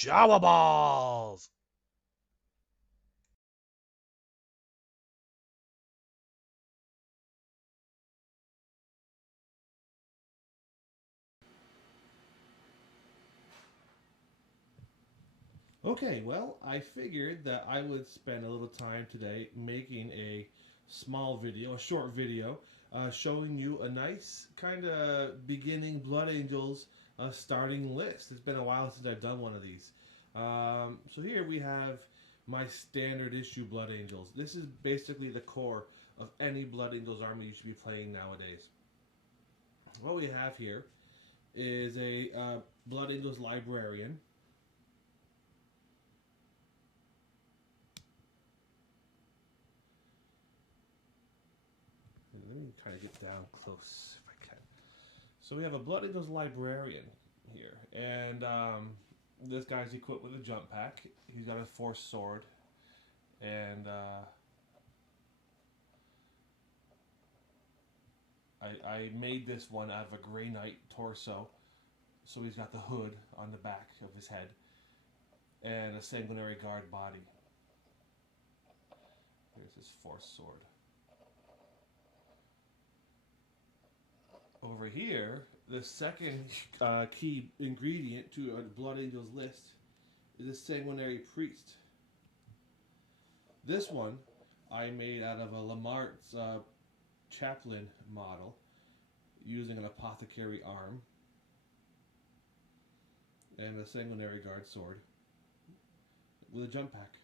Jawaballs! Okay, well, I figured that I would spend a little time today making a small video, a short video, showing you a nice kind of beginning Blood Angels starting list. It's been a while since I've done one of these. So here we have my standard issue Blood Angels. This is basically the core of any Blood Angels army you should be playing nowadays. What we have here is a Blood Angels Librarian. Let me try to get down close if I can. So we have a Blood Angels Librarian here, and this guy's equipped with a jump pack. He's got a force sword, and I made this one out of a Grey Knight torso. So he's got the hood on the back of his head, and a Sanguinary Guard body. There's his force sword. Over here, the second key ingredient to a Blood Angels list is a Sanguinary Priest. This one I made out of a Lamart's chaplain model using an apothecary arm and a Sanguinary Guard sword with a jump pack.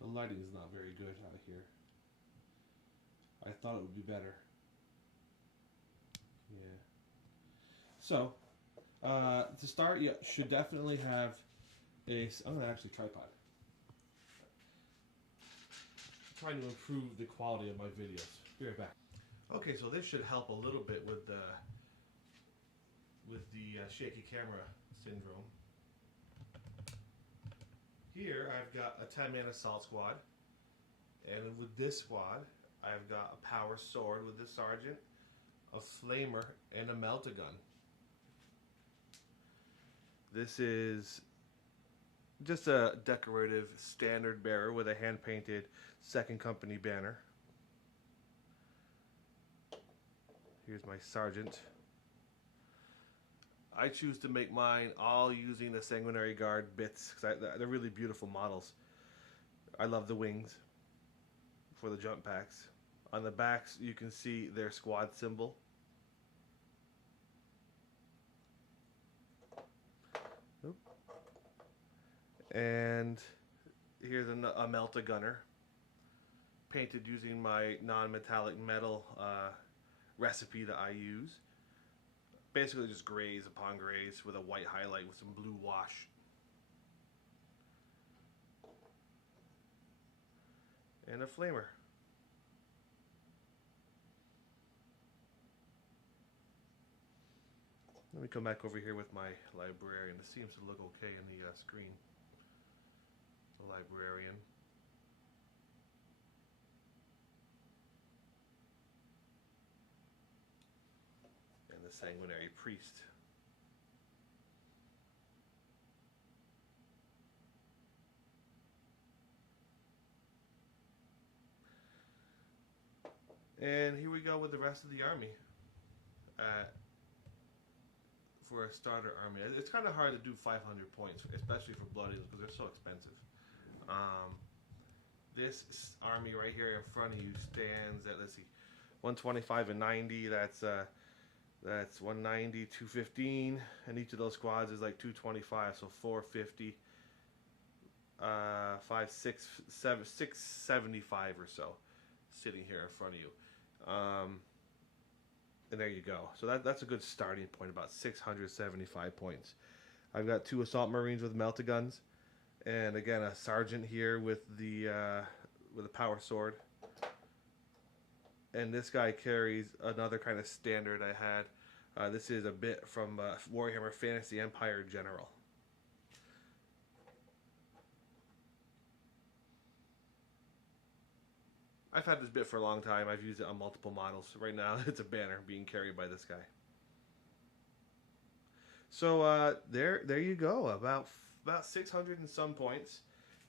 The lighting is not very good out here. I thought it would be better. Yeah. So, to start, you should definitely have a. I'm going to actually tripod. I'm trying to improve the quality of my videos. Be right back. Okay, so this should help a little bit with the shaky camera syndrome. Here I've got a 10-man assault squad, and with this squad I've got a power sword with the sergeant, a flamer, and a melt-a-gun. This is just a decorative standard bearer with a hand-painted second company banner. Here's my sergeant. I choose to make mine all using the Sanguinary Guard bits because they're really beautiful models. I love the wings for the jump packs. On the backs you can see their squad symbol. Oop. And here's a melt-a-gunner painted using my non-metallic metal recipe that I use. Basically just grays upon grays with a white highlight with some blue wash. And a flamer. Let me come back over here with my librarian. This seems to look okay in the screen. The librarian. And the Sanguinary Priest. And here we go with the rest of the army. For a starter army, it's kind of hard to do 500 points, especially for Blood Angels, because they're so expensive. This army right here in front of you stands at, let's see, 125 and 90. That's 190, 215, and each of those squads is like 225, so 450, 675 or so, sitting here in front of you. And there you go. So that's a good starting point, about 675 points. I've got 2 assault marines with melt-a-guns, and again a sergeant here with the power sword. And this guy carries another kind of standard I had. This is a bit from Warhammer Fantasy Empire General. I've had this bit for a long time. I've used it on multiple models. Right now, it's a banner being carried by this guy. So there you go. About 600 and some points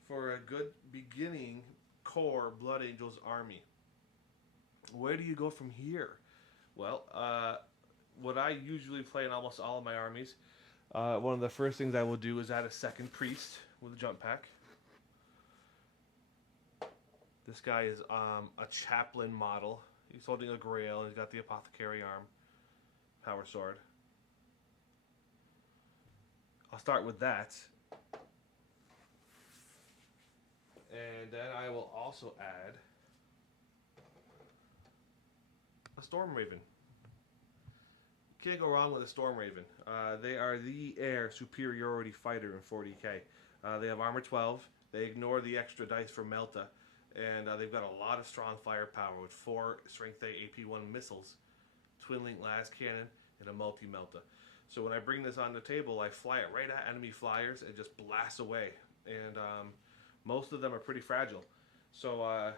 for a good beginning core Blood Angels army. Where do you go from here? Well, what I usually play in almost all of my armies, one of the first things I will do is add a second priest with a jump pack. This guy is a chaplain model. He's holding a grail and he's got the apothecary arm, power sword. I'll start with that. And then I will also add a Storm Raven. Can't go wrong with a Storm Raven. They are the air superiority fighter in 40k. They have armor 12. They ignore the extra dice for Melta. And they've got a lot of strong firepower with 4 Strength A AP1 missiles, Twin Link Las Cannon, and a multi-Melta. So when I bring this on the table, I fly it right at enemy flyers and just blast away. And most of them are pretty fragile. So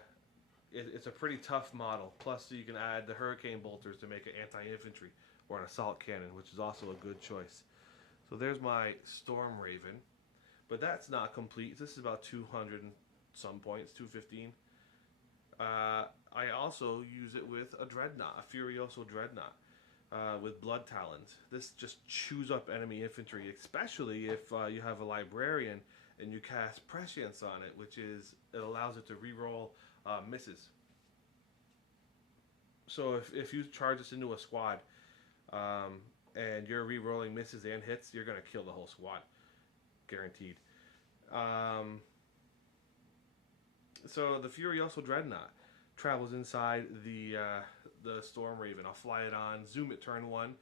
it's a pretty tough model. Plus you can add the Hurricane Bolters to make an anti-infantry or an assault cannon, which is also a good choice. So there's my Storm Raven. But that's not complete. This is about 200 and some points, 215. I also use it with a Dreadnought, a Furioso Dreadnought. With Blood Talons. This just chews up enemy infantry, especially if you have a Librarian and you cast Prescience on it, which is, it allows it to reroll misses. So if you charge this into a squad and you're rerolling misses and hits, you're going to kill the whole squad. Guaranteed. So the Furioso Dreadnought travels inside the Storm Raven. I'll fly it on, zoom it turn 1,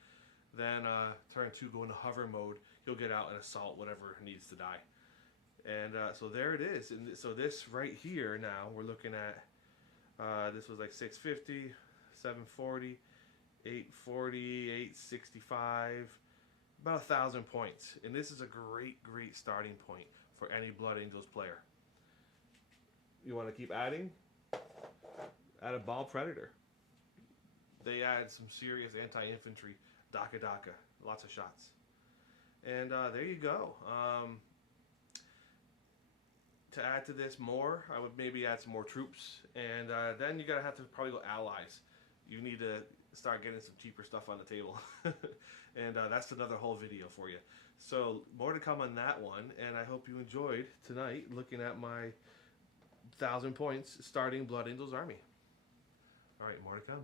then turn 2 go into hover mode. He'll get out and assault whatever needs to die. And so there it is. And so this right here now, we're looking at, this was like 650, 740, 840, 865, about 1,000 points. And this is a great starting point for any Blood Angels player. You want to keep adding? Add a Ball Predator. They add some serious anti-infantry, Daka Daka, lots of shots. And there you go. To add to this more, I would maybe add some more troops. And then you're going to have to probably go allies. You need to start getting some cheaper stuff on the table. And that's another whole video for you. So more to come on that one. And I hope you enjoyed tonight looking at my 1,000 points starting Blood Angels army. All right, more to come.